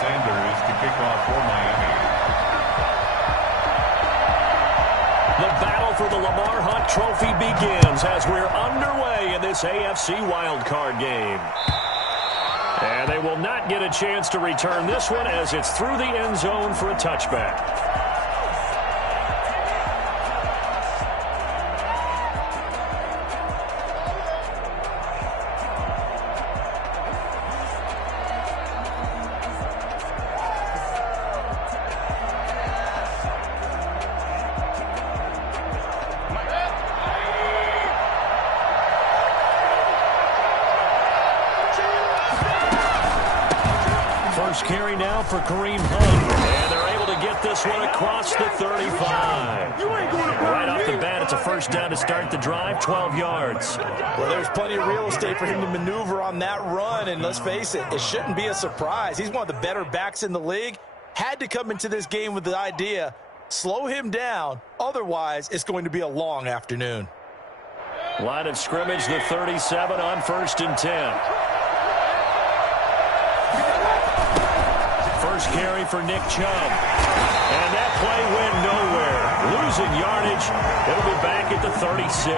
Sanders to kick off for Miami. The battle for the Lamar Hunt Trophy begins as we're underway in this AFC wildcard game. And they will not get a chance to return this one as it's through the end zone for a touchback. Carry now for Kareem Hunt, and they're able to get this one across the 35. Right off the bat, it's a first down to start the drive, 12 yards. Well, there's plenty of real estate for him to maneuver on that run, and let's face it, it shouldn't be a surprise. He's one of the better backs in the league. Had to come into this game with the idea, slow him down, otherwise it's going to be a long afternoon. Line of scrimmage, the 37 on 1st and 10. First carry for Nick Chubb. And that play went nowhere. Losing yardage. It'll be back at the 36.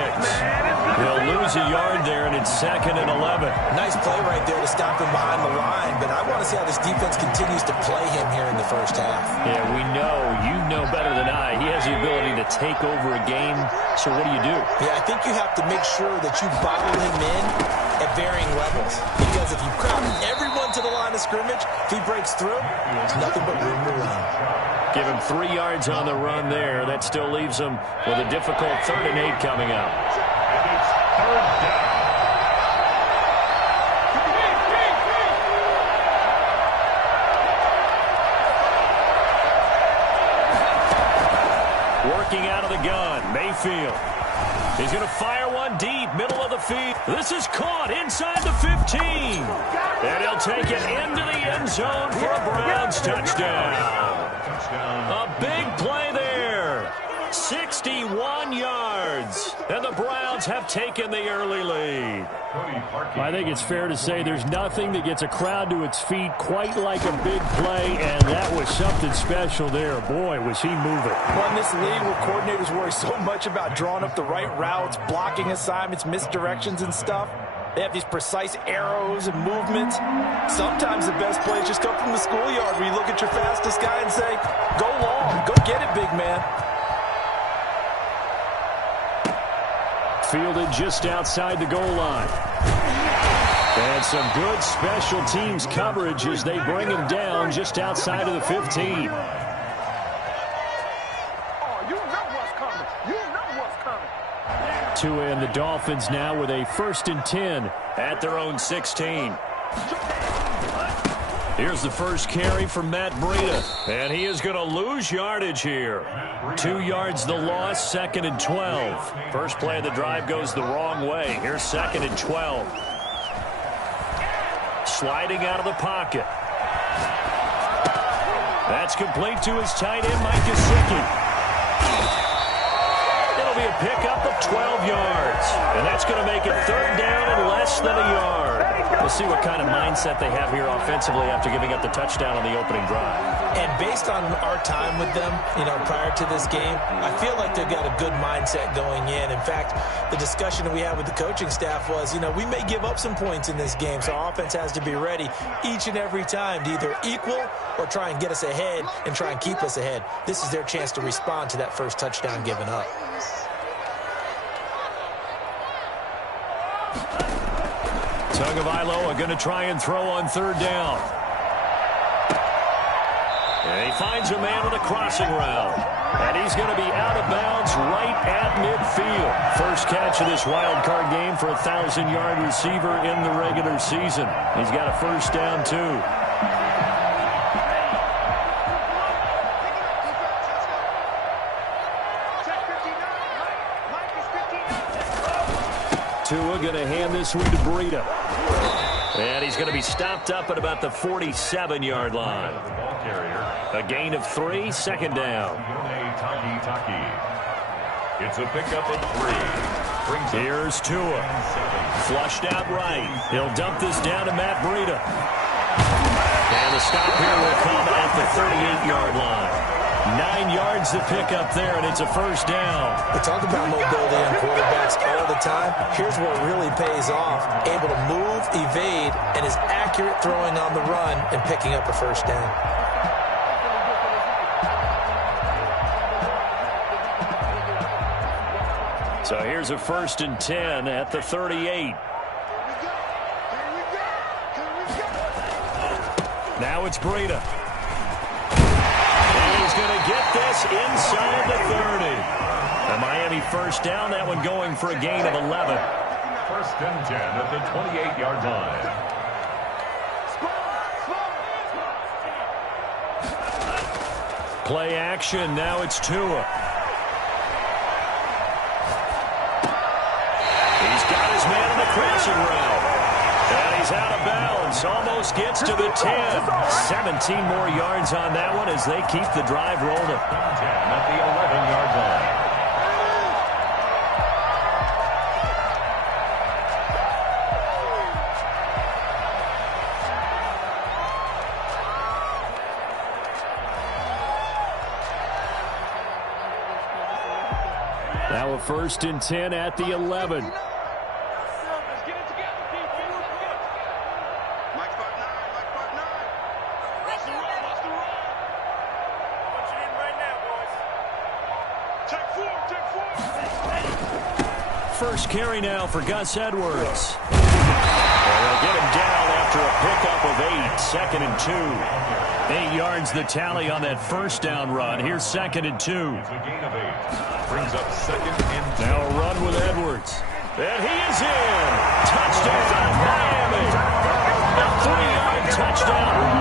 They'll lose a yard there, and it's 2nd and 11. Nice play right there to stop him behind the line, but I want to see how this defense continues to play him here in the first half. Yeah, we know. You know better than I. He has the ability to take over a game, so what do you do? Yeah, I think you have to make sure that you bottle him in at varying levels, because if you crowd everyone to the line of scrimmage, if he breaks through, there's nothing but room to run. Give him 3 yards on the run there. That still leaves him with a difficult 3rd and 8 coming up. It's 3rd down. Working out of the gun, Mayfield. He's going to fire one deep, middle of the field. This is caught inside the 15. And he'll take it into the end zone for a Browns touchdown. A big play there. 61 yards. And the Browns have taken the early lead. I think it's fair to say there's nothing that gets a crowd to its feet quite like a big play, and that was something special there. Boy, was he moving. Well, in this league where coordinators worry so much about drawing up the right routes, blocking assignments, misdirections and stuff, they have these precise arrows and movements. Sometimes the best plays just come from the schoolyard where you look at your fastest guy and say, go long, go get it, big man. Fielded just outside the goal line. And some good special teams coverage as they bring him down just outside of the 15. Tua and the Dolphins now with a 1st and 10 at their own 16. Here's the first carry for Matt Breida, and he is going to lose yardage here. 2 yards the loss, 2nd and 12. First play of the drive goes the wrong way. Here's 2nd and 12. Sliding out of the pocket. That's complete to his tight end, Mike Gesicki. It'll be a pickup of 12 yards, and that's going to make it 3rd down and less than a yard. We'll see what kind of mindset they have here offensively after giving up the touchdown on the opening drive. And based on our time with them, prior to this game, I feel like they've got a good mindset going in. In fact, the discussion that we had with the coaching staff was, we may give up some points in this game, so our offense has to be ready each and every time to either equal or try and get us ahead and try and keep us ahead. This is their chance to respond to that first touchdown given up. Tagovailoa going to try and throw on 3rd down. And he finds a man on a crossing route. And he's going to be out of bounds right at midfield. First catch of this wild card game for a 1,000-yard receiver in the regular season. He's got a first down, too. Tua going to hand this one to Breida. And he's going to be stopped up at about the 47-yard line. A gain of 3, 2nd down. It's a pickup of 3. Here's Tua. Flushed out right. He'll dump this down to Matt Breida. And the stop here will come at the 38-yard line. 9 yards to pick up there, and it's a first down. We talk about mobility on quarterbacks all the time. Here's where it really pays off. Able to move, evade, and is accurate throwing on the run and picking up a first down. So here's a 1st and 10 at the 38. Now it's Breida. And he's going to get this inside the 30. The Miami first down, that one going for a gain of 11. 1st and 10 at the 28-yard line. Play action, now it's Tua. He's got his man in the crossing route. And he's out of bounds. Almost gets to the 10. 17 more yards on that one as they keep the drive rolling. 10 at the 11-yard line. Now a 1st and 10 at the 11. First carry now for Gus Edwards. And they'll get him down after a pickup of 8. 2nd and 2. 8 yards the tally on that first down run. Here's 2nd and 2. It's a gain of 8. Brings up 2nd and 2. Now a run with Edwards. And he is in. Touchdown, Miami. A 3-yard touchdown run.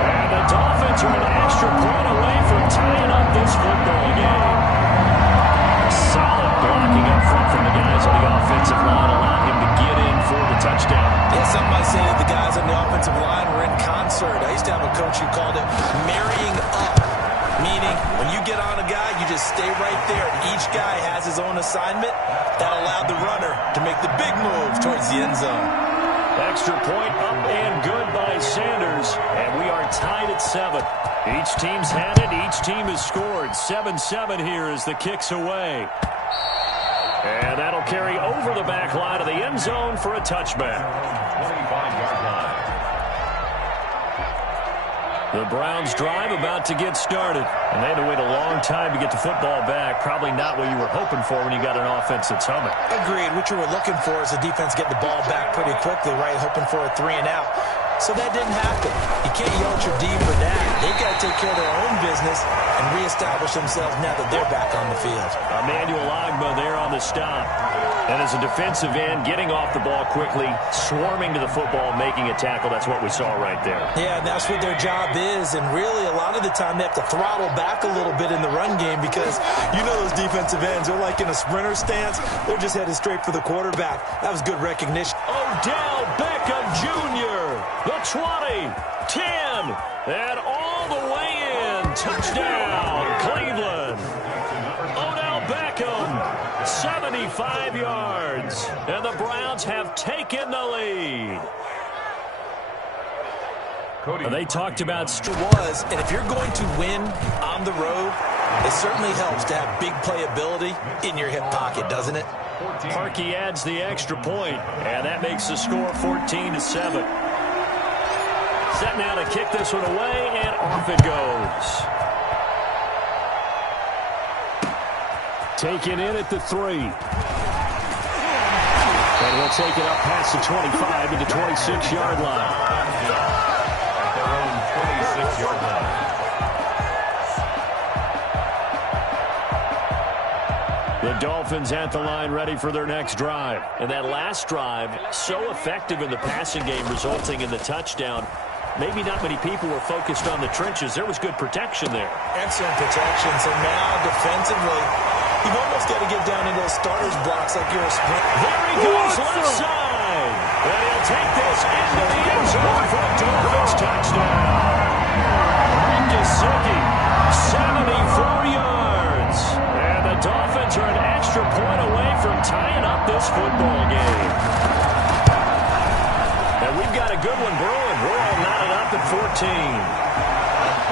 And the Dolphins are an extra point away from tying up this football game. Solid blocking up front from the guys on the offensive line allowed him to get in for the touchdown. Yeah, some might say that the guys on the offensive line were in concert. I used to have a coach who called it marrying up, meaning when you get on a guy, you just stay right there. Each guy has his own assignment. That allowed the runner to make the big move towards the end zone. Extra point up and good by Sanders, and we are tied at 7. Each team's had it. Each team has scored. 7-7 here as the kick's away. And that'll carry over the back line of the end zone for a touchback. 25-yard line. The Browns drive about to get started. And they had to wait a long time to get the football back. Probably not what you were hoping for when you got an offense that's humming. Agreed. What you were looking for is the defense getting the ball back pretty quickly, right? Hoping for a 3 and out. So that didn't happen. You can't yell at your D for that. They've got to take care of their own business and reestablish themselves now that they're back on the field. Emmanuel Ogbah there on the stop. And as a defensive end, getting off the ball quickly, swarming to the football, making a tackle. That's what we saw right there. Yeah, and that's what their job is. And really, a lot of the time, they have to throttle back a little bit in the run game because you know those defensive ends, they're like in a sprinter stance. They're just headed straight for the quarterback. That was good recognition. Odell Beckham Jr., the 20, 10, and all the way in. Touchdown, Cleveland. Odell Beckham, 75 yards, and the Browns have taken the lead. They talked about was, and if you're going to win on the road, it certainly helps to have big playability in your hip pocket, doesn't it? Parkey adds the extra point, and that makes the score 14-7. Set now to kick this one away, and off it goes. Taken in at the 3. And we'll take it up past the 25 to the 26-yard line. At their own 26-yard line. The Dolphins at the line ready for their next drive. And that last drive, so effective in the passing game, resulting in the touchdown. Maybe not many people were focused on the trenches. There was good protection there. Excellent protection. So now, defensively, you've almost got to get down into those starters blocks like you're a sprint. There he goes left side. And he'll take this into the end zone for a Dolphins touchdown. Gesicki, 74 yards. And the Dolphins are an extra point away from tying up this football game. And we've got a good one brewing. We're all knotted up up at 14.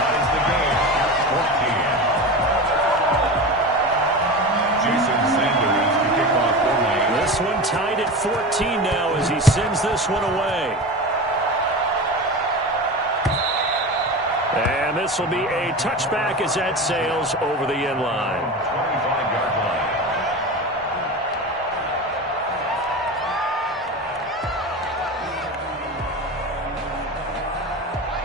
Ties the game at 14. Jason Sanders to kick off for Wayne. This one tied at 14 now as he sends this one away. And this will be a touchback as that sails over the end line. 25-yard line.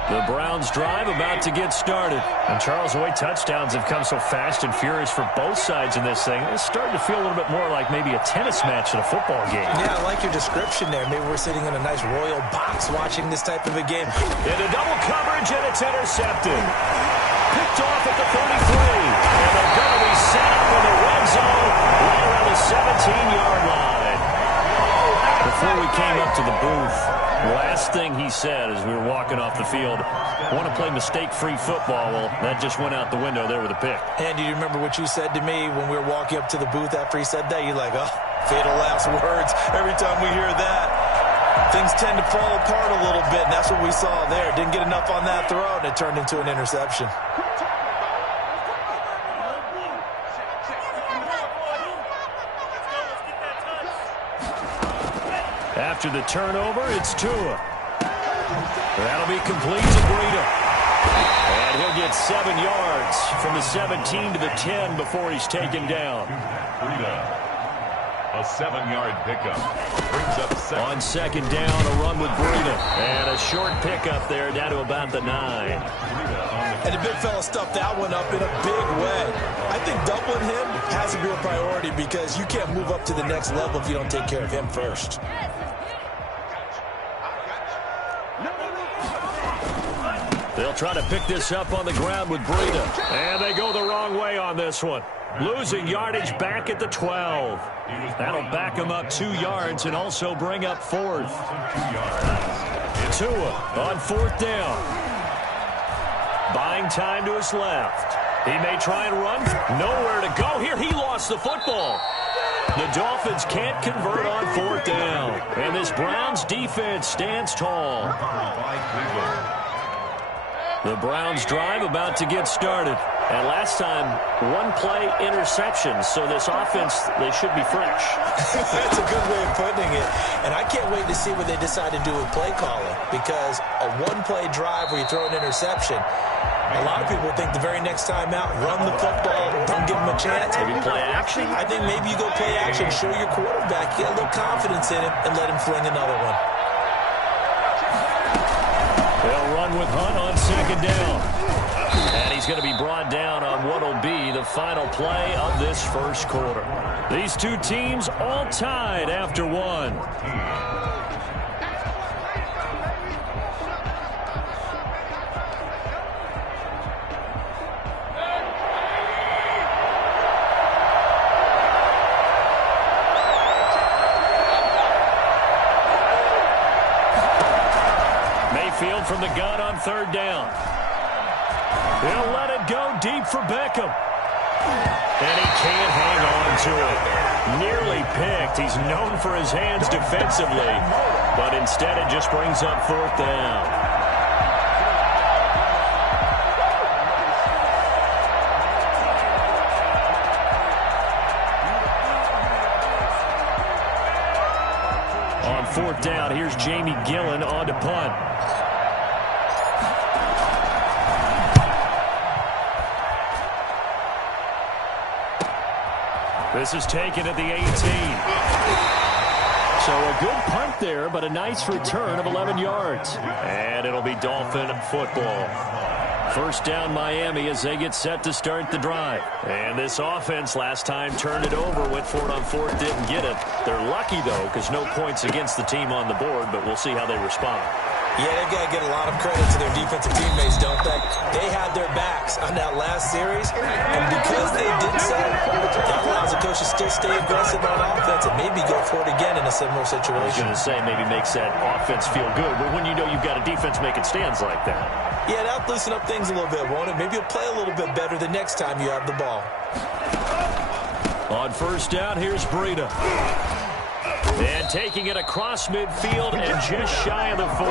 The Browns drive about to get started. And Charles, the way touchdowns have come so fast and furious for both sides in this thing, it's starting to feel a little bit more like maybe a tennis match than a football game. Yeah, I like your description there. Maybe we're sitting in a nice royal box watching this type of a game. Into double coverage, and it's intercepted. Picked off at the 33. And they're going to be set up in the red zone right around the 17-yard line. Before we came up to the booth, last thing he said as we were walking off the field, I want to play mistake-free football. Well, that just went out the window there with a pick. And do you remember what you said to me when we were walking up to the booth after he said that? You're like, oh, fatal last words. Every time we hear that, things tend to fall apart a little bit, and that's what we saw there. Didn't get enough on that throw, and it turned into an interception. After the turnover, it's Tua. That'll be complete to Breida. And he'll get 7 yards from the 17 to the 10 before he's taken down. Breida. A 7-yard pickup. Brings up second. On second down, a run with Breida. And a short pickup there down to about the 9. And the big fella stuffed that one up in a big way. I think doubling him has to be a priority because you can't move up to the next level if you don't take care of him first. They'll try to pick this up on the ground with Breida. And they go the wrong way on this one. Losing yardage back at the 12. That'll back them up 2 yards and also bring up 4th. Tua on 4th down. Buying time to his left. He may try and run. Nowhere to go here. He lost the football. The Dolphins can't convert on 4th down. And this Browns defense stands tall. The Browns drive about to get started. And last time, 1-play interception. So this offense, they should be fresh. That's a good way of putting it. And I can't wait to see what they decide to do with play calling. Because a 1-play drive where you throw an interception, a lot of people think the very next time out, run the football, don't give him a chance. Maybe play action? I think maybe you go play action, show your quarterback, get a little confidence in him, and let him fling another one. They'll run with Hunt on second down. And he's going to be brought down on what will be the final play of this first quarter. These two teams all tied after 1. Mayfield from the gun on 3rd down. He'll let it go deep for Beckham. And he can't hang on to it. Nearly picked. He's known for his hands defensively. But instead it just brings up 4th down. On 4th down, here's Jamie Gillen on to punt. This is taken at the 18. So a good punt there, but a nice return of 11 yards. And it'll be Dolphin football. First down Miami as they get set to start the drive. And this offense last time turned it over, went for it on 4th, didn't get it. They're lucky, though, because no points against the team on the board, but we'll see how they respond. Yeah, they've got to get a lot of credit to their defensive teammates, don't they? They had their backs on that last series, and because they did so, that allows the coach to still stay aggressive on offense and maybe go for it again in a similar situation. I was going to say maybe makes that offense feel good, but when you know you've got a defense making stands like that. Yeah, that'll loosen up things a little bit, won't it? Maybe you'll play a little bit better the next time you have the ball. On first down, here's Breida. And taking it across midfield and just shy of the 40.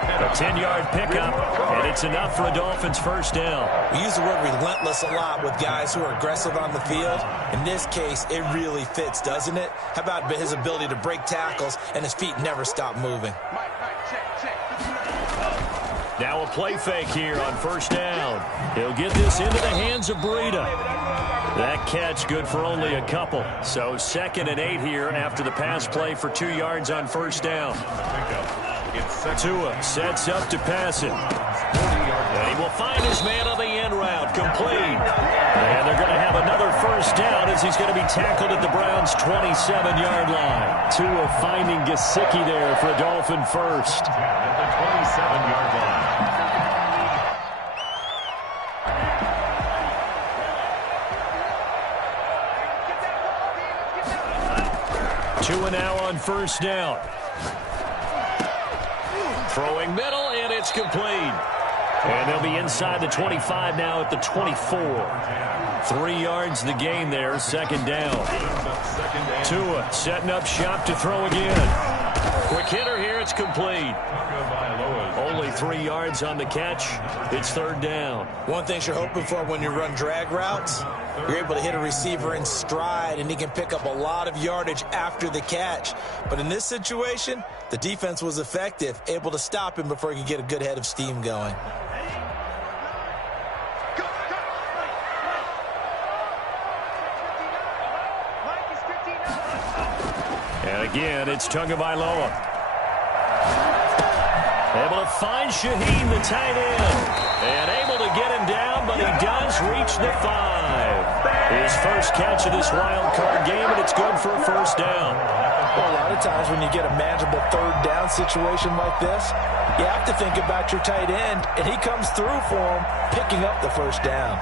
A 10-yard pickup, and it's enough for a Dolphins first down. We use the word relentless a lot with guys who are aggressive on the field. In this case, it really fits, doesn't it? How about his ability to break tackles and his feet never stop moving? Now a play fake here on first down. He'll get this into the hands of Breida. That catch good for only a couple. So 2nd and 8 here after the pass play for 2 yards on first down. Tua sets up to pass it. And he will find his man on the end route, complete. And they're going to have another first down as he's going to be tackled at the Browns' 27-yard line. Tua finding Gesicki there for a Dolphin first. At the 27-yard line. 2 now on first down. Throwing middle, and it's complete. And they'll be inside the 25 now at the 24. 3 yards the gain there, 2nd down. Tua setting up shop to throw again. Quick hitter here, it's complete. Only 3 yards on the catch. It's 3rd down. One thing you're hoping for when you run drag routes, you're able to hit a receiver in stride, and he can pick up a lot of yardage after the catch. But in this situation, the defense was effective, able to stop him before he could get a good head of steam going. And again, it's Tagovailoa. Able to find Shaheen, the tight end. And able to get him down, but he does reach the 5. His first catch of this wild card game, and it's good for a first down. Well, a lot of times when you get a manageable 3rd down situation like this, you have to think about your tight end, and he comes through for him, picking up the first down.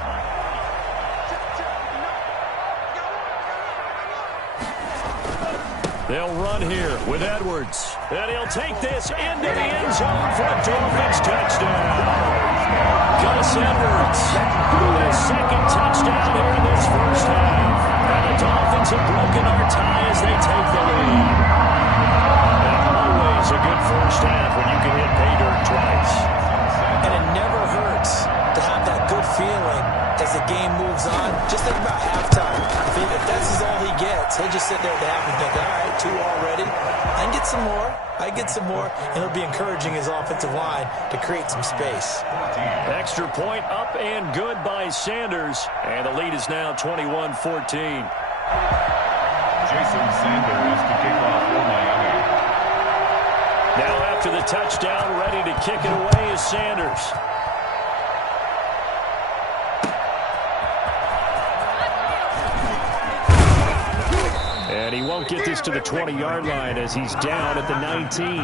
They'll run here with Edwards. And he'll take this into the end zone for a Dolphins touchdown. Gus Edwards with his 2nd touchdown here in this first half. And the Dolphins have broken our tie as they take the lead. And always a good first half when you can hit pay dirt twice. And it never hurts to have that good feeling as the game moves on. Just think about halftime. If that's all he gets, he'll just sit there at the half and think, all right, 2 already. I can get some more. I get some more. And he'll be encouraging his offensive line to create some space. Extra point up and good by Sanders. And the lead is now 21-14. Jason Sanders to kick off for Miami. Now after the touchdown, ready to kick it away is Sanders. And he won't get this to the 20-yard line as he's down at the 19.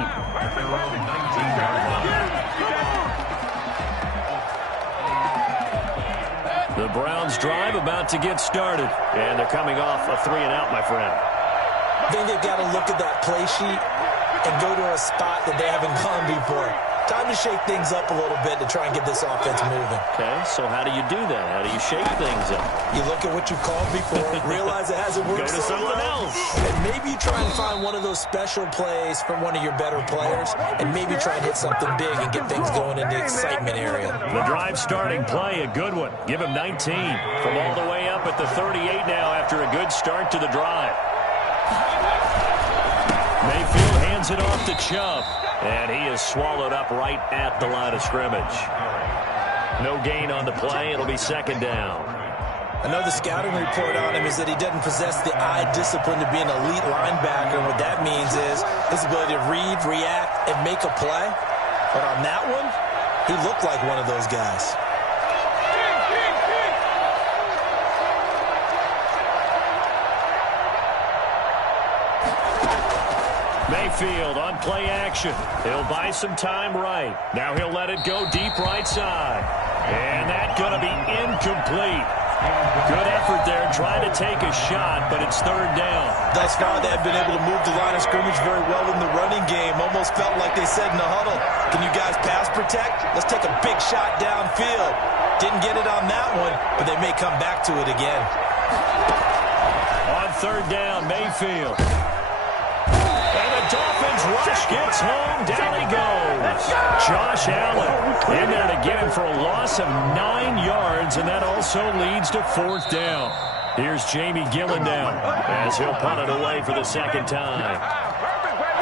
The Browns drive about to get started. And they're coming off a 3-and-out, my friend. I think they've got to look at that play sheet and go to a spot that they haven't gone before. Time to shake things up a little bit to try and get this offense moving. Okay, so how do you do that? How do you shake things up? You look at what you called before, realize it hasn't worked Go to so something well, else. and maybe you try and find one of those special plays from one of your better players, and maybe try and hit something big and get things going in the excitement area. The drive starting play, a good one. Give him 19 from all the way up at the 38 now after a good start to the drive. Mayfield hands it off to Chubb. And he is swallowed up right at the line of scrimmage. No gain on the play. It'll be 2nd down. I know the scouting report on him is that he doesn't possess the eye discipline to be an elite linebacker. And what that means is his ability to read, react, and make a play. But on that one, he looked like one of those guys. Mayfield on play action. He'll buy some time right. Now he'll let it go deep right side. And that's going to be incomplete. Good effort there, trying to take a shot, but it's 3rd down. Thus far, they have been able to move the line of scrimmage very well in the running game. Almost felt like they said in the huddle, can you guys pass protect? Let's take a big shot downfield. Didn't get it on that one, but they may come back to it again. On 3rd down, Mayfield. And the Dolphins rush gets home. Down he goes. Josh Allen in there to get him for a loss of 9 yards, and that also leads to 4th down. Here's Jamie Gillen now as he'll punt it away for the 2nd time.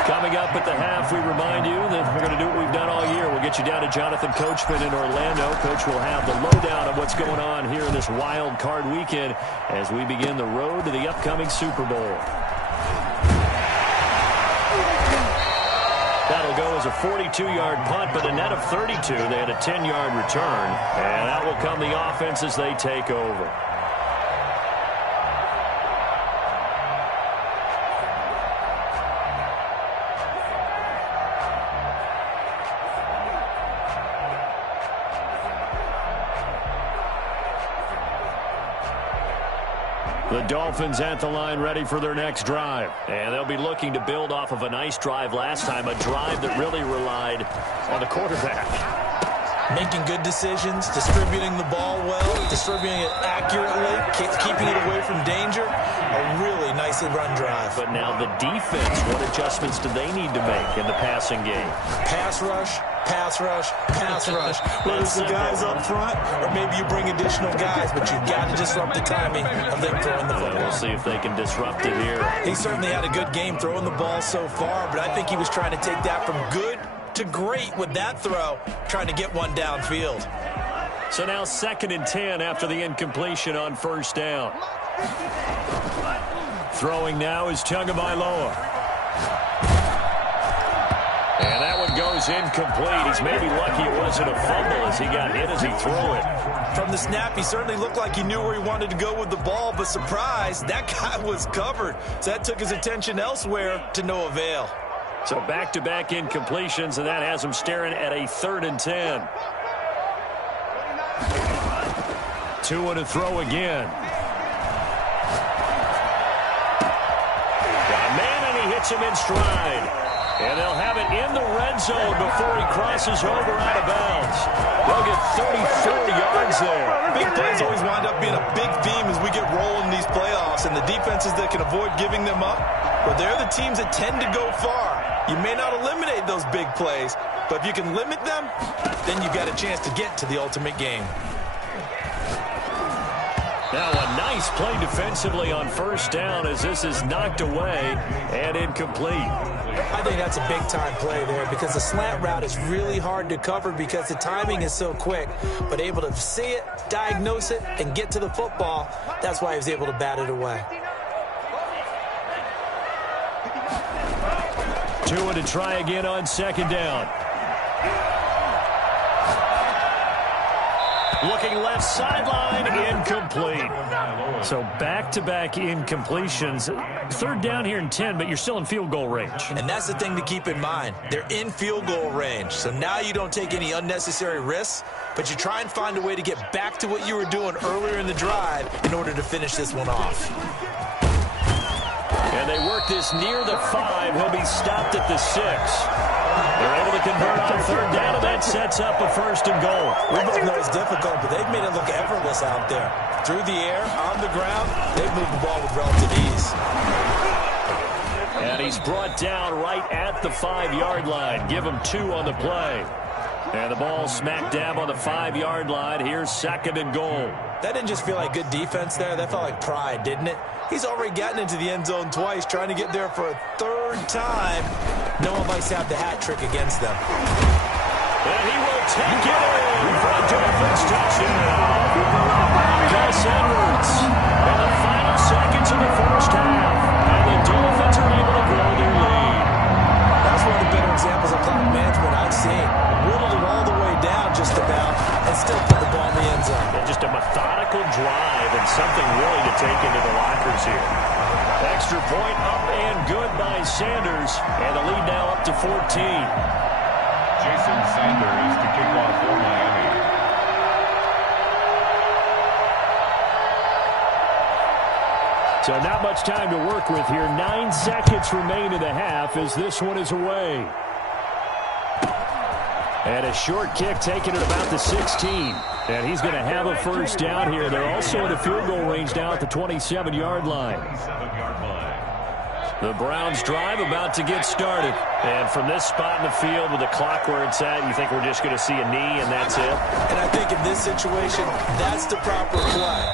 Coming up at the half, we remind you that we're going to do what we've done all year. We'll get you down to Jonathan Coachman in Orlando. Coach will have the lowdown of what's going on here in this wild card weekend as we begin the road to the upcoming Super Bowl. That'll go as a 42-yard punt, but a net of 32. They had a 10-yard return, and out will come the offense as they take over. The Dolphins at the line ready for their next drive. And they'll be looking to build off of a nice drive last time, a drive that really relied on the quarterback. Making good decisions, distributing the ball well, distributing it accurately, keeping it away from danger. A really nicely run drive. But now the defense, what adjustments do they need to make in the passing game? Pass rush, pass rush, pass rush. Whether it's the guys up front or maybe you bring additional guys, but you've got to disrupt the timing of them throwing the football. We'll see if they can disrupt it here. He certainly had a good game throwing the ball so far, but I think he was trying to take that from good to great with that throw, trying to get one downfield. So now 2nd and 10 after the incompletion on 1st down. Throwing now is Tagovailoa. And that one goes incomplete. He's maybe lucky it wasn't a fumble as he got hit as he threw it. From the snap, he certainly looked like he knew where he wanted to go with the ball, but surprise, that guy was covered. So that took his attention elsewhere to no avail. So back-to-back incompletions, and that has him staring at a 3rd and 10. Tua to throw again. Got a man, and he hits him in stride. And they'll have it in the red zone before he crosses over out of bounds. They'll get 34 yards there. Big plays always wind up being a big theme as we get rolling these playoffs, and the defenses that can avoid giving them up, well, they're the teams that tend to go far. You may not eliminate those big plays, but if you can limit them, then you've got a chance to get to the ultimate game. Now a nice play defensively on 1st down as this is knocked away and incomplete. I think that's a big-time play there because the slant route is really hard to cover because the timing is so quick. But able to see it, diagnose it, and get to the football, that's why he was able to bat it away. Tua to try again on 2nd down. Looking left sideline, incomplete. So back-to-back incompletions. 3rd down here and 10, but you're still in field goal range. And that's the thing to keep in mind. They're in field goal range. So now you don't take any unnecessary risks, but you try and find a way to get back to what you were doing earlier in the drive in order to finish this one off. And they work this near the 5. He'll be stopped at the 6. They're able to convert on 3rd down, and that sets up a 1st and goal. We both know it's difficult, but they've made it look effortless out there. Through the air, on the ground, they've moved the ball with relative ease. And he's brought down right at the 5-yard line. Give him 2 on the play. And the ball smack dab on the 5-yard line. Here's 2nd and goal. That didn't just feel like good defense there. That felt like pride, didn't it? He's already gotten into the end zone twice, trying to get there for a 3rd time. No one likes to have the hat trick against them. And he will take it in for a Dolphins touchdown. Gus Edwards in the final seconds of the 1st half. And the Dolphins are able to grow their lead. That's one of the better examples of clock management I've seen. Whittled it all the way down just about and still put the ball in the end zone. And just a methodical drive and something really to take into the lockers here. Extra point up and good by Sanders. And the lead now up to 14. Jason Sanders to kick off for Miami. So not much time to work with here. 9 seconds remain in the half as this one is away. And a short kick taken at about the 16. And he's going to have a 1st down here. They're also in the field goal range now at the 27-yard line. 27-yard line. The Browns drive about to get started. And from this spot in the field with the clock where it's at, you think we're just going to see a knee and that's it? And I think in this situation, that's the proper play.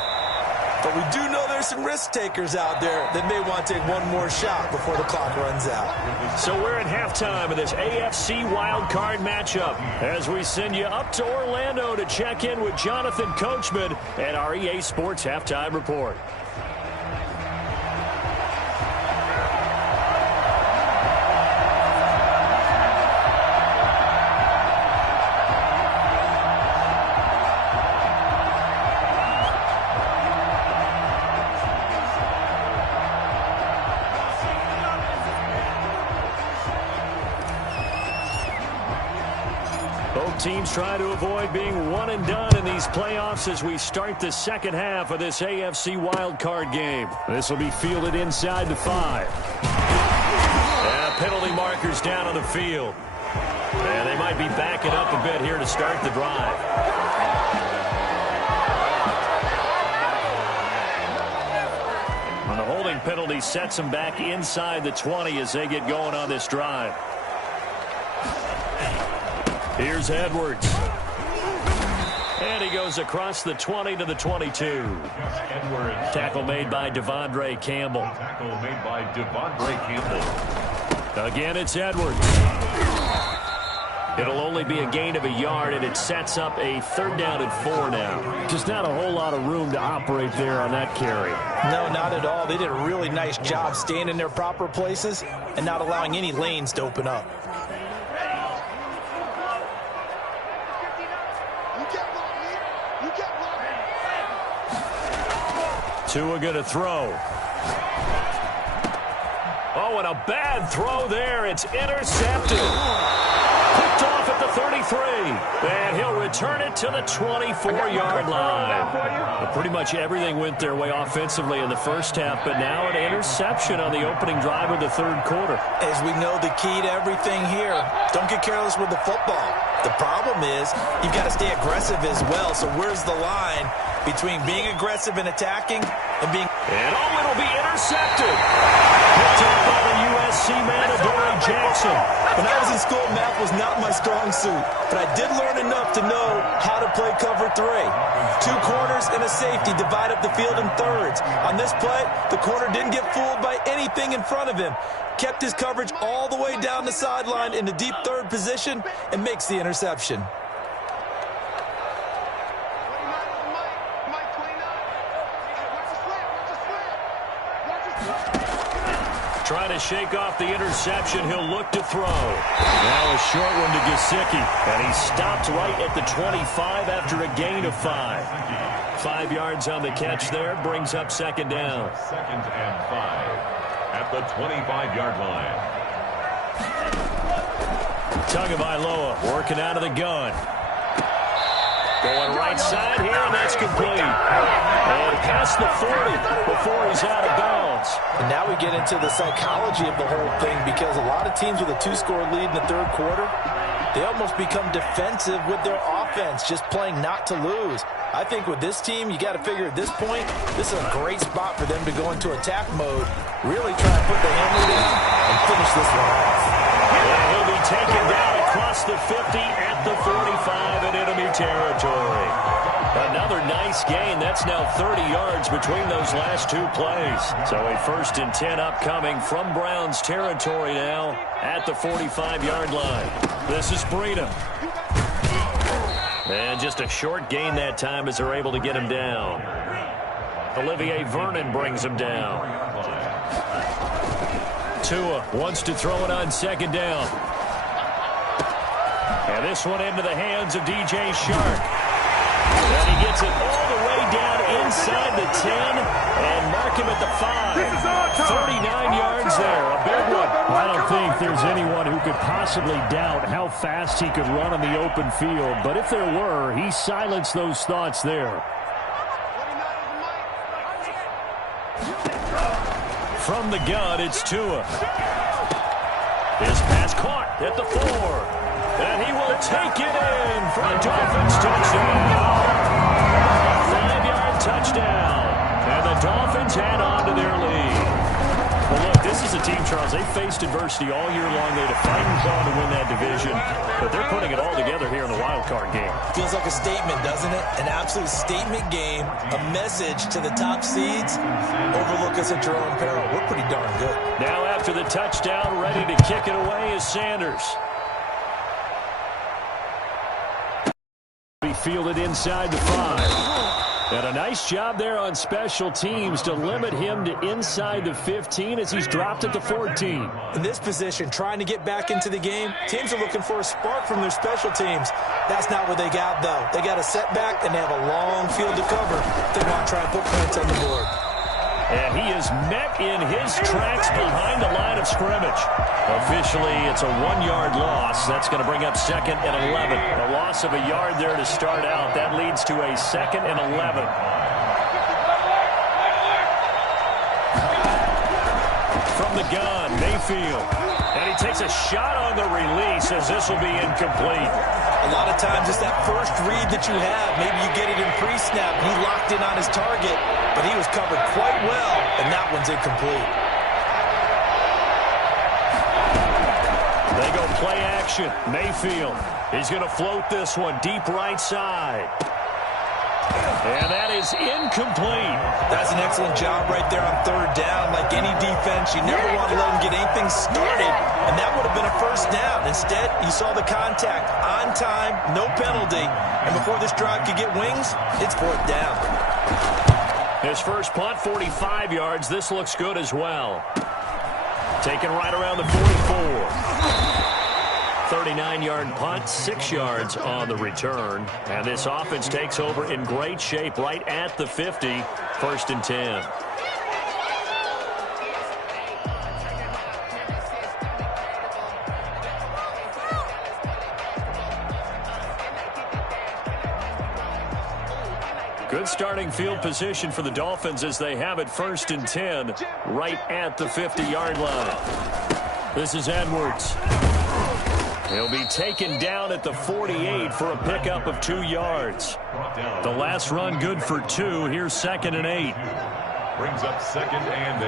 But we do know there's some risk takers out there that may want to take one more shot before the clock runs out. So we're at halftime of this AFC wildcard matchup as we send you up to Orlando to check in with Jonathan Coachman at our EA Sports Halftime Report. Teams try to avoid being one and done in these playoffs as we start the second half of this AFC wildcard game. This will be fielded inside the 5. Penalty markers down on the field. And they might be backing up a bit here to start the drive. And the holding penalty sets them back inside the 20 as they get going on this drive. Here's Edwards. And he goes across the 20 to the 22. Edwards. Tackle made by Devondre Campbell. Tackle made by Devondre Campbell. Again, it's Edwards. It'll only be a gain of a yard, and it sets up a 3rd down and 4 now. Just not a whole lot of room to operate there on that carry. No, not at all. They did a really nice job staying in their proper places and not allowing any lanes to open up. Tua going to throw. Oh, and a bad throw there. It's intercepted. Picked off at the 33. And he'll return it to the 24-yard line. Pretty much everything went their way offensively in the first half, but now an interception on the opening drive of the 3rd quarter. As we know, the key to everything here, don't get careless with the football. The problem is you've got to stay aggressive as well. So where's the line between being aggressive and attacking and being... And it'll be intercepted. Picked up by the USC man, Adoree Jackson. When I was in school, math was not my strong suit, but I did learn enough to know how to play cover 3. 2 corners and a safety divide up the field in thirds. On this play, the corner didn't get fooled by anything in front of him. Kept his coverage all the way down the sideline in the deep 3rd position and makes the interception. Trying to shake off the interception. He'll look to throw. Now a short one to Gesicki. And he stopped right at the 25 after a gain of 5. 5 yards on the catch there. Brings up 2nd down. 2nd and 5 at the 25-yard line. Tagovailoa working out of the gun. Going right side here, and that's complete. And past the 40 before he's out of bounds. And now we get into the psychology of the whole thing, because a lot of teams with a 2-score lead in the 3rd quarter, they almost become defensive with their offense, just playing not to lose. I think with this team, you got to figure at this point, this is a great spot for them to go into attack mode, really try to put the hammer down and finish this one off. And he'll be taken down across the 50 at the 45 in enemy territory. Another nice gain. That's now 30 yards between those last 2 plays. So a 1st and 10 upcoming from Browns territory now at the 45-yard line. This is Breedham. And just a short gain that time as they're able to get him down. Olivier Vernon brings him down. Tua wants to throw it on 2nd down. And this one into the hands of DJ Shark. And he gets it all the way down inside the 10 and mark him at the 5. 39 yards there, a big one. I don't think there's anyone who could possibly doubt how fast he could run on the open field. But if there were, he silenced those thoughts there. From the gun, it's Tua. His pass caught at the 4. And he will take it in for a Dolphins touchdown. 5-yard touchdown. And the Dolphins add on to their lead. Well, look, this is a team, Charles, they faced adversity all year long. They had to fight and claw to win that division, but they're putting it all together here in the wild card game. Feels like a statement, doesn't it? An absolute statement game, a message to the top seeds. Overlook us at your own peril. We're pretty darn good. Now after the touchdown, ready to kick it away is Sanders. He fielded inside the 5. And a nice job there on special teams to limit him to inside the 15 as he's dropped at the 14. In this position, trying to get back into the game, teams are looking for a spark from their special teams. That's not what they got, though. They got a setback, and they have a long field to cover if they want to try and put points on the board. And he is met in his tracks behind the line of scrimmage. Officially, it's a 1-yard loss. That's going to bring up 2nd and 11. A loss of a yard there to start out. That leads to a 2nd and 11. From the gun, Mayfield. And he takes a shot on the release as this will be incomplete. A lot of times it's that first read that you have. Maybe you get it in pre-snap. He locked in on his target, but he was covered quite well, and that one's incomplete. They go play action. Mayfield. He's going to float this one deep right side. And that is incomplete. That's an excellent job right there on 3rd down. Like any defense, you never want to let them get anything started, and that would have been a first down. Instead, you saw the contact on time, no penalty, and before this drive could get wings, it's 4th down. His first punt, 45 yards. This looks good as well. Taken right around the 44. 39-yard punt, 6 yards on the return. And this offense takes over in great shape right at the 50, 1st and 10. Good starting field position for the Dolphins as they have it 1st and 10 right at the 50-yard line. This is Edwards. He'll be taken down at the 48 for a pickup of 2 yards. The last run good for 2. Here's 2nd and 8. Brings up 2nd and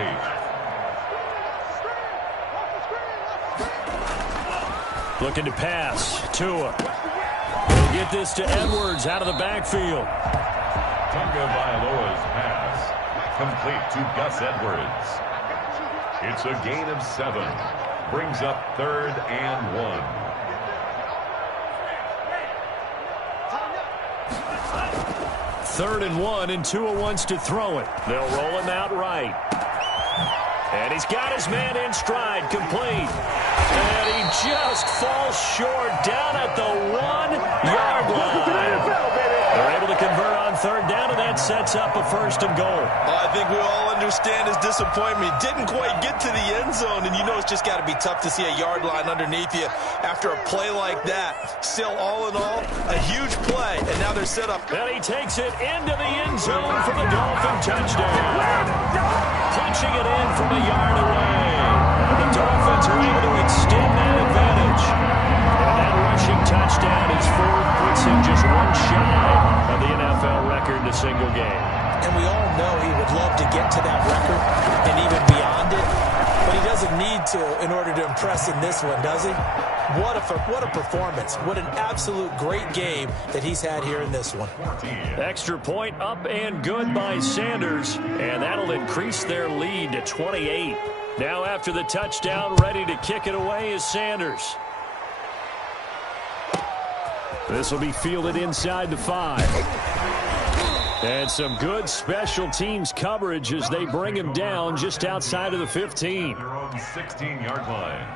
8. Looking to pass. Tua. He'll get this to Edwards out of the backfield. Tunga Bailoa's pass. Complete to Gus Edwards. It's a gain of 7. Brings up 3rd and 1. 3rd and 1, and Tua wants to throw it. They'll roll him out right. And he's got his man in stride, complete. And he just falls short down at the 1-yard line. They're able to convert on 3rd down, and that sets up a 1st and goal. I think we all understand his disappointment. He didn't quite get to the end zone, and you know it's just got to be tough to see a yard line underneath you after a play like that. Still, all in all, a huge play, and now they're set up. And he takes it into the end zone for the Dolphin touchdown. Punching it in from a yard away. The Dolphins are able to extend that advantage. And that rushing touchdown is 4th, puts him just 1 shy of the NFL record in a single game. And we all know he would love to get to that record and even beyond it, but he doesn't need to in order to impress in this one, does he? What a performance. What an absolute great game that he's had here in this one. Extra point up and good by Sanders, and that'll increase their lead to 28. Now after the touchdown, ready to kick it away is Sanders. This will be fielded inside the 5. And some good special teams coverage as they bring him down just outside of the 15. Their own 16-yard line.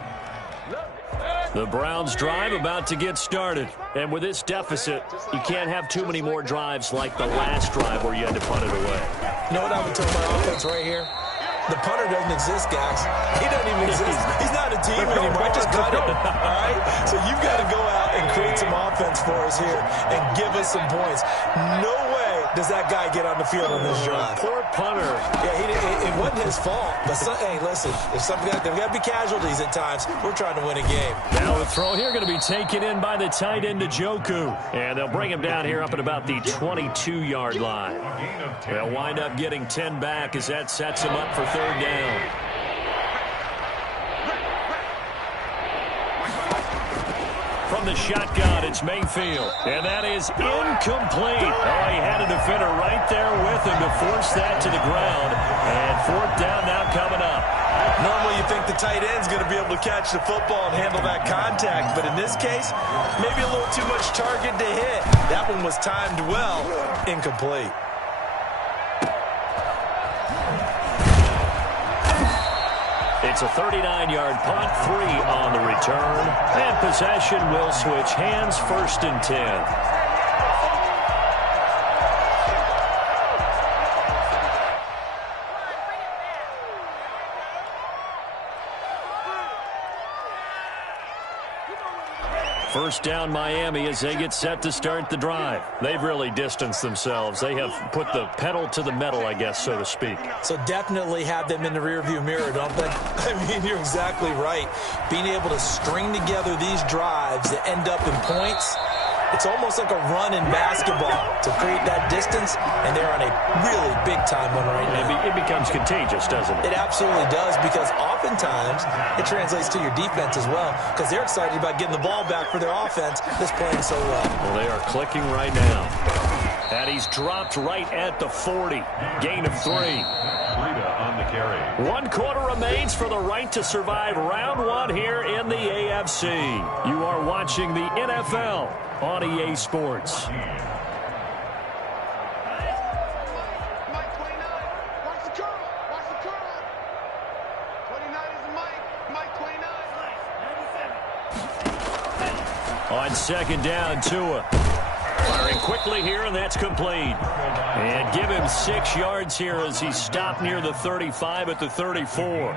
The Browns drive about to get started. And with this deficit, you can't have too many more drives like the last drive where you had to punt it away. You know what I would tell my offense right here? The punter doesn't exist, guys. He doesn't even exist. He's not a team anymore. I just cut him. All right? So you've got to go out and create some offense for us here and give us some points. No way does that guy get on the field on this drive. Poor punter. Yeah, it wasn't his fault. But, hey, listen, there's got to be casualties at times. We're trying to win a game. Now the throw here going to be taken in by the tight end, Njoku. And they'll bring him down here up at about the 22-yard line. They'll wind up getting 10 back as that sets him up for 3rd down. from the shotgun. It's Mayfield. And that is incomplete. Oh, he had a defender right there with him to force that to the ground. And fourth down now coming up. Normally you think the tight end's going to be able to catch the football and handle that contact, but in this case, maybe a little too much target to hit. That one was timed well, incomplete. It's a 39-yard punt, 3 on the return, and possession will switch hands, 1st and 10. First down Miami as they get set to start the drive. They've really distanced themselves. They have put the pedal to the metal, I guess, so to speak. So definitely have them in the rearview mirror, don't they? I mean, you're exactly right. Being able to string together these drives that end up in points, it's almost like a run in basketball to create that distance, and they're on a really big-time one right now. It becomes contagious, doesn't it? It absolutely does, because oftentimes it translates to your defense as well, because they're excited about getting the ball back for their offense that's playing so well. Well, they are clicking right now. And he's dropped right at the 40. Gain of 3. On the carry. 1 quarter remains for the right to survive round 1 here in the AFC. You are watching the NFL on EA Sports. On 2nd down, Tua. Firing quickly here, and that's complete. And give him 6 yards here as he stopped near the 35 at the 34.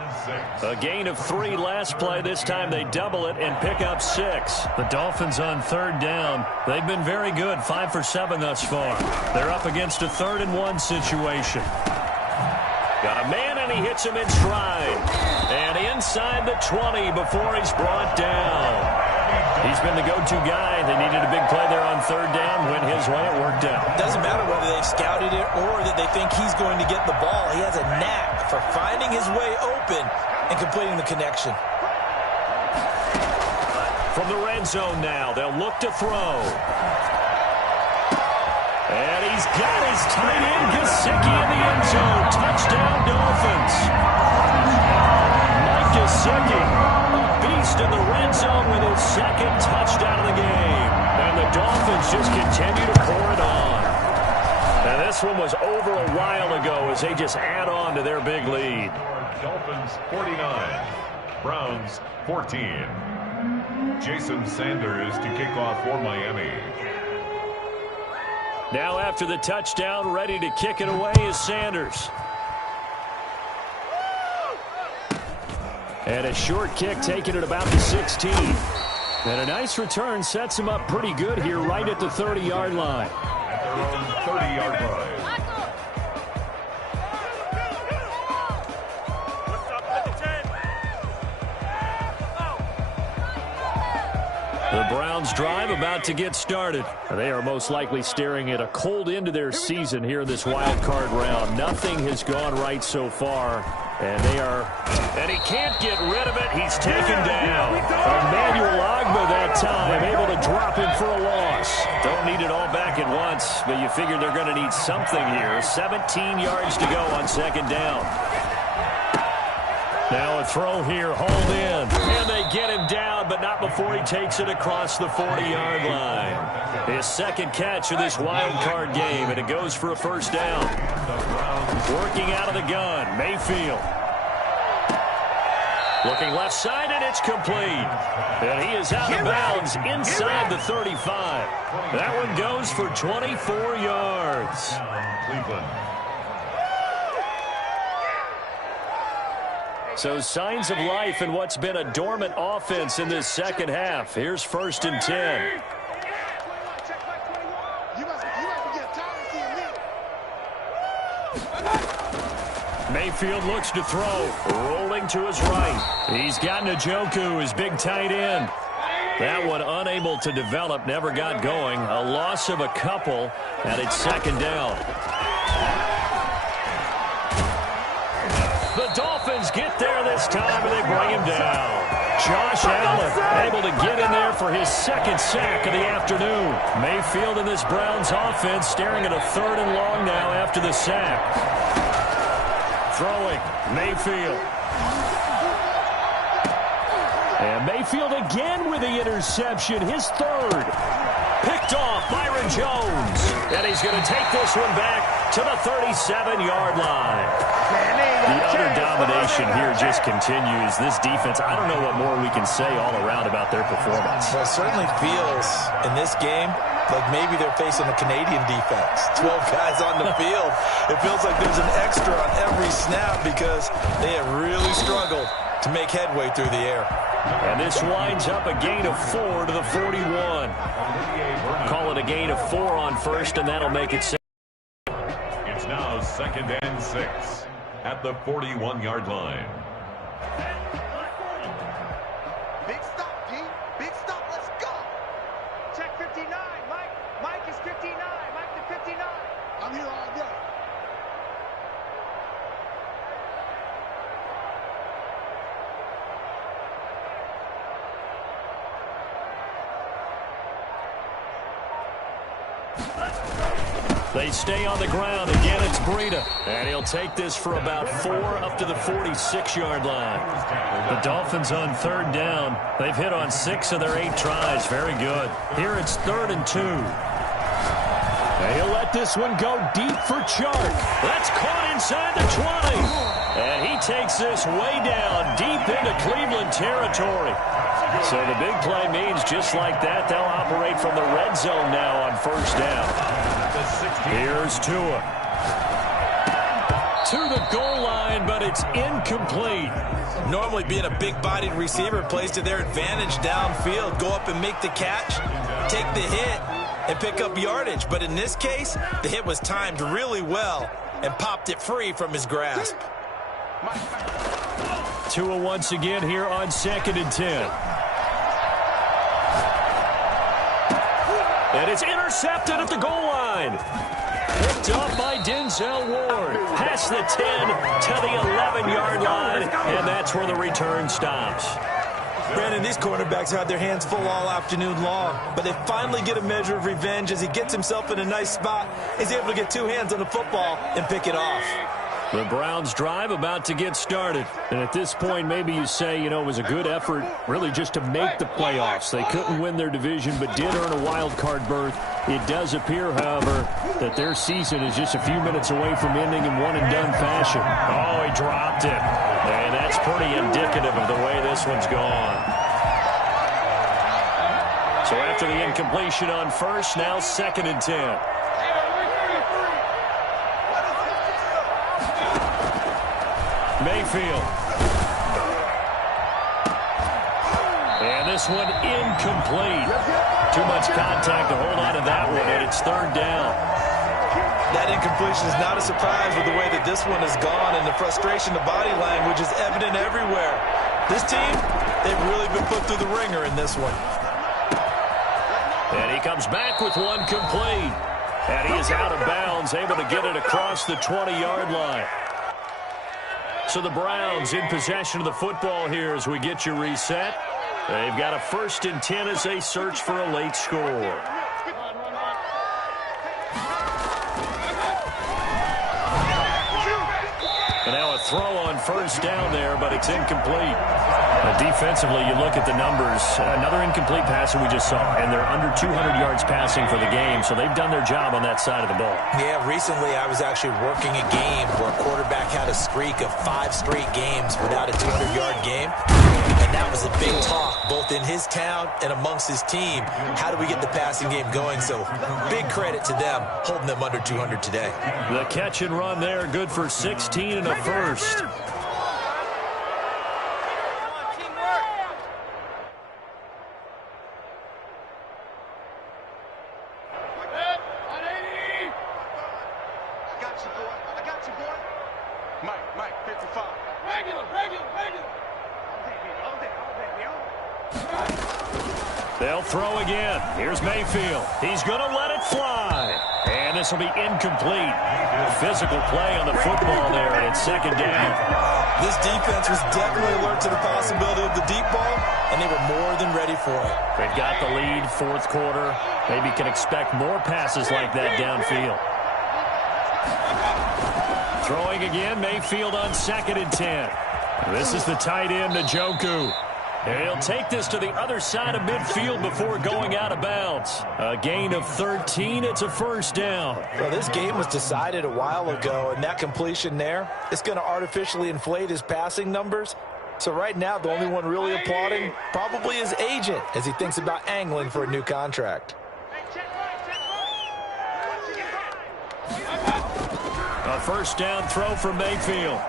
A gain of 3 last play. This time they double it and pick up 6. The Dolphins on 3rd down. They've been very good, 5 for 7 thus far. They're up against a 3rd and 1 situation. Got a man, and he hits him in stride. And inside the 20 before he's brought down. He's been the go-to guy. They needed a big play there on 3rd down. Went his way. It worked out. Doesn't matter whether they've scouted it or that they think he's going to get the ball. He has a knack for finding his way open and completing the connection. From the red zone now, they'll look to throw. And he's got his tight end, Gesicki, in the end zone. Touchdown, Dolphins. Mike Gesicki, a beast in the red zone with his 2nd touchdown of the game. And the Dolphins just continue to pour it on. And this one was over a while ago as they just add on to their big lead. Dolphins 49, Browns 14. Jason Sanders to kick off for Miami. Now after the touchdown, ready to kick it away is Sanders. And a short kick taken at about the 16. And a nice return sets him up pretty good here right at the 30-yard line. At their own 30-yard line. The Browns drive about to get started. They are most likely staring at a cold end to their season here in this wild card round. Nothing has gone right so far. And he can't get rid of it. He's taken down. Emmanuel Ogbah that time, able to drop him for a loss. Don't need it all back at once, but you figure they're going to need something here. 17 yards to go on 2nd down. Now a throw here, hauled in. And they get him down, but not before he takes it across the 40-yard line. His 2nd catch of this wild card game, and it goes for a 1st down. Working out of the gun, Mayfield. Looking left side, and it's complete. And he is out of bounds inside the 35. That one goes for 24 yards. Cleveland. So signs of life in what's been a dormant offense in this 2nd half. Here's 1st and 10. Mayfield looks to throw. Rolling to his right. He's got Njoku, his big tight end. That one unable to develop, never got going. A loss of a couple, and it's 2nd down. The Dolphins get there this time, and they bring him down. Josh Allen able to get in there for his second sack of the afternoon. Mayfield and this Browns offense staring at a 3rd and long now after the sack. Throwing, Mayfield. And Mayfield again with the interception, his 3rd. Picked off Byron Jones. And he's going to take this one back to the 37-yard line. The utter domination here just continues. This defense, I don't know what more we can say all around about their performance. Well, it certainly feels in this game like maybe they're facing a Canadian defense. 12 guys on the field. It feels like there's an extra on every snap because they have really struggled to make headway through the air. And this winds up a gain of 4 to the 41. Call it a gain of 4 on first, and that'll make it 6. It's now 2nd and 6 at the 41-yard line. Big stop, P. Big stop. Let's go. Check 59. Mike is 59. Mike to 59. I'm here all day. They stay on the ground. Again, it's Breida. And he'll take this for about 4 up to the 46-yard line. The Dolphins on 3rd down. They've hit on 6 of their 8 tries. Very good. Here it's 3rd and 2. And he'll let this one go deep for Chark. That's caught inside the 20. And he takes this way down deep into Cleveland territory. So the big play means just like that, they'll operate from the red zone now on 1st down. Here's Tua. To the goal line, but it's incomplete. Normally being a big-bodied receiver plays to their advantage downfield. Go up and make the catch, take the hit, and pick up yardage. But in this case, the hit was timed really well and popped it free from his grasp. Tua once again here on 2nd and 10. And it's intercepted at the goal line. Picked up by Denzel Ward. Past the 10 to the 11-yard line. And that's where the return stops. Brandon, these cornerbacks have had their hands full all afternoon long, but they finally get a measure of revenge as he gets himself in a nice spot. He's able to get 2 hands on the football and pick it off. The Browns drive about to get started. And at this point, maybe you say, you know, it was a good effort really just to make the playoffs. They couldn't win their division but did earn a wild card berth. It does appear, however, that their season is just a few minutes away from ending in one-and-done fashion. Oh, he dropped it. And that's pretty indicative of the way this one's gone. So after the incompletion on 1st, now 2nd and 10. Mayfield. And this one incomplete. Too much contact to hold on to that one, and it's 3rd down. That incompletion is not a surprise with the way that this one has gone, and the frustration, the body language is evident everywhere. This team, they've really been put through the ringer in this one. And he comes back with one complete. And he is out of bounds, able to get it across the 20-yard line. So the Browns in possession of the football here as we get you reset. They've got a 1st and 10 as they search for a late score. And now a throw on 1st down there, but it's incomplete. Defensively, you look at the numbers. Another incomplete pass that we just saw, and they're under 200 yards passing for the game, so they've done their job on that side of the ball. Yeah, recently I was actually working a game where a quarterback had a streak of 5 straight games without a 200-yard game, and that was a big talk, both in his town and amongst his team. How do we get the passing game going? So big credit to them, holding them under 200 today. The catch and run there, good for 16 and a 1st. Mike, 55. Regular. They'll throw again. Here's Mayfield. He's going to let it fly. And this will be incomplete. Physical play on the football there, and it's second down. This defense was definitely alert to the possibility of the deep ball, and they were more than ready for it. They've got the lead, fourth quarter. Maybe can expect more passes like that downfield. Throwing again, Mayfield on 2nd and 10. This is the tight end, Njoku. He'll take this to the other side of midfield before going out of bounds. A gain of 13. It's a first down. Well, this game was decided a while ago, and that completion there is going to artificially inflate his passing numbers. So right now, the only one really applauding probably his agent as he thinks about angling for a new contract. A first down throw from Mayfield.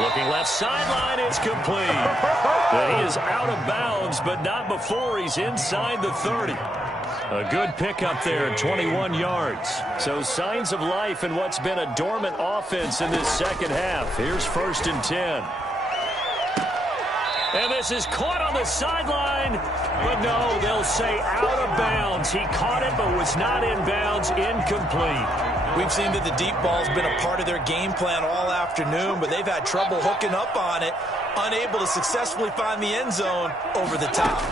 Looking left sideline, it's complete. He is out of bounds, but not before he's inside the 30. A good pickup there, 21 yards. So signs of life in what's been a dormant offense in this second half. Here's 1st and 10. And this is caught on the sideline, but no, they'll say out of bounds. He caught it, but was not in bounds, incomplete. We've seen that the deep ball's been a part of their game plan all afternoon, but they've had trouble hooking up on it, unable to successfully find the end zone over the top.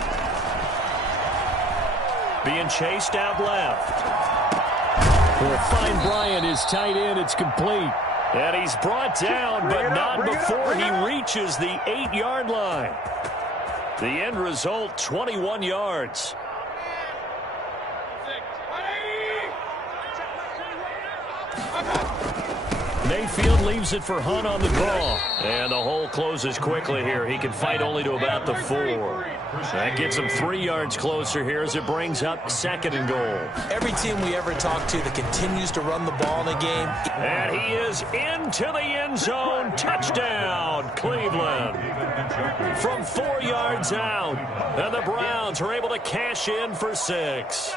Being chased out left. Will find Bryant, his tight end. It's complete. And he's brought down, but not before he reaches the 8-yard line. The end result, 21 yards. Mayfield leaves it for Hunt on the draw. And the hole closes quickly here. He can fight only to about the 4. That gets him 3 yards closer here as it brings up 2nd and goal. Every team we ever talk to that continues to run the ball in a game. And he is into the end zone. Touchdown, Cleveland. From 4 yards out. And the Browns are able to cash in for 6.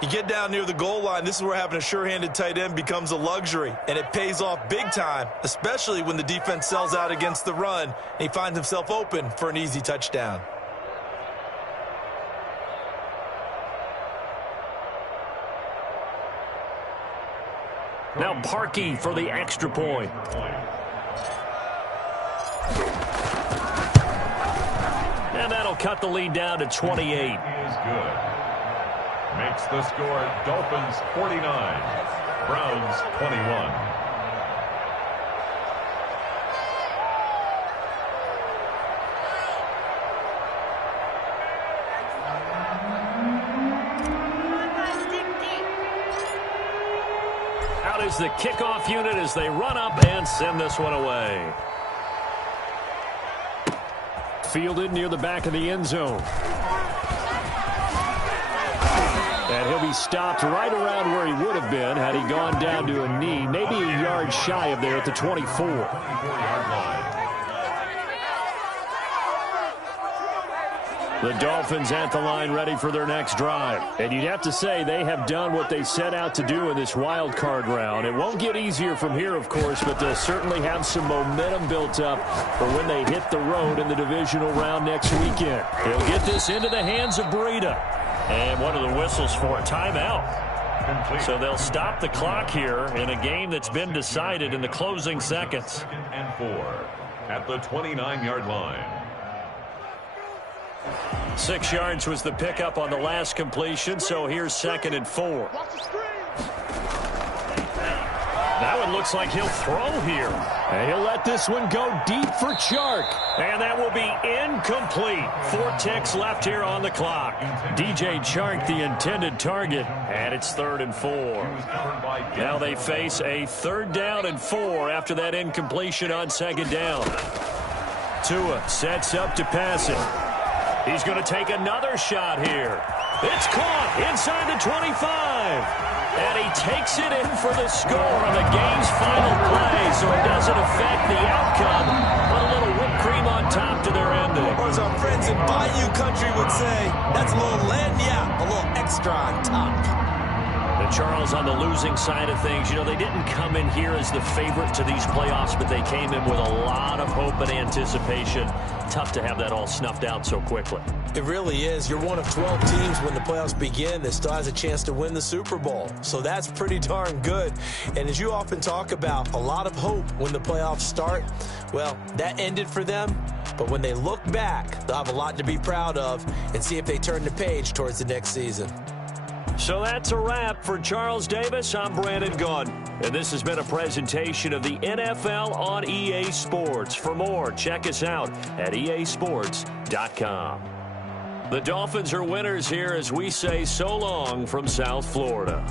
You get down near the goal line, this is where having a sure-handed tight end becomes a luxury, and it pays off big time, especially when the defense sells out against the run, and he finds himself open for an easy touchdown. Now Parkey for the extra point. And that'll cut the lead down to 28. He is good. Makes the score Dolphins 49, Browns 21. Out is the kickoff unit as they run up and send this one away. Fielded near the back of the end zone. And he'll be stopped right around where he would have been had he gone down to a knee, maybe a yard shy of there at the 24. The Dolphins at the line ready for their next drive. And you'd have to say they have done what they set out to do in this wild card round. It won't get easier from here, of course, but they'll certainly have some momentum built up for when they hit the road in the divisional round next weekend. He'll get this into the hands of Breida. And what are the whistles for? Timeout. Complete. So they'll stop the clock here in a game that's been decided in the closing seconds. 2nd and 4 at the 29-yard line. 6 yards was the pickup on the last completion, so here's 2nd and 4. That one looks like he'll throw here. And he'll let this one go deep for Chark. And that will be incomplete. 4 ticks left here on the clock. DJ Chark, the intended target, and it's 3rd and 4. Now they face a 3rd down and 4 after that incompletion on 2nd down. Tua sets up to pass it. He's going to take another shot here. It's caught inside the 25. And he takes it in for the score on the game's final play, so it doesn't affect the outcome. But a little whipped cream on top to their ending. Or as our friends in Bayou Country would say, that's a little lagniappe, a little extra on top. The Charles, on the losing side of things, they didn't come in here as the favorite to these playoffs, but they came in with a lot of hope and anticipation. Tough to have that all snuffed out so quickly. It really is. You're one of 12 teams when the playoffs begin that still has a chance to win the Super Bowl. So that's pretty darn good. And as you often talk about, a lot of hope when the playoffs start. Well, that ended for them. But when they look back, they'll have a lot to be proud of and see if they turn the page towards the next season. So that's a wrap for Charles Davis. I'm Brandon Gunn. And this has been a presentation of the NFL on EA Sports. For more, check us out at easports.com. The Dolphins are winners here as we say so long from South Florida.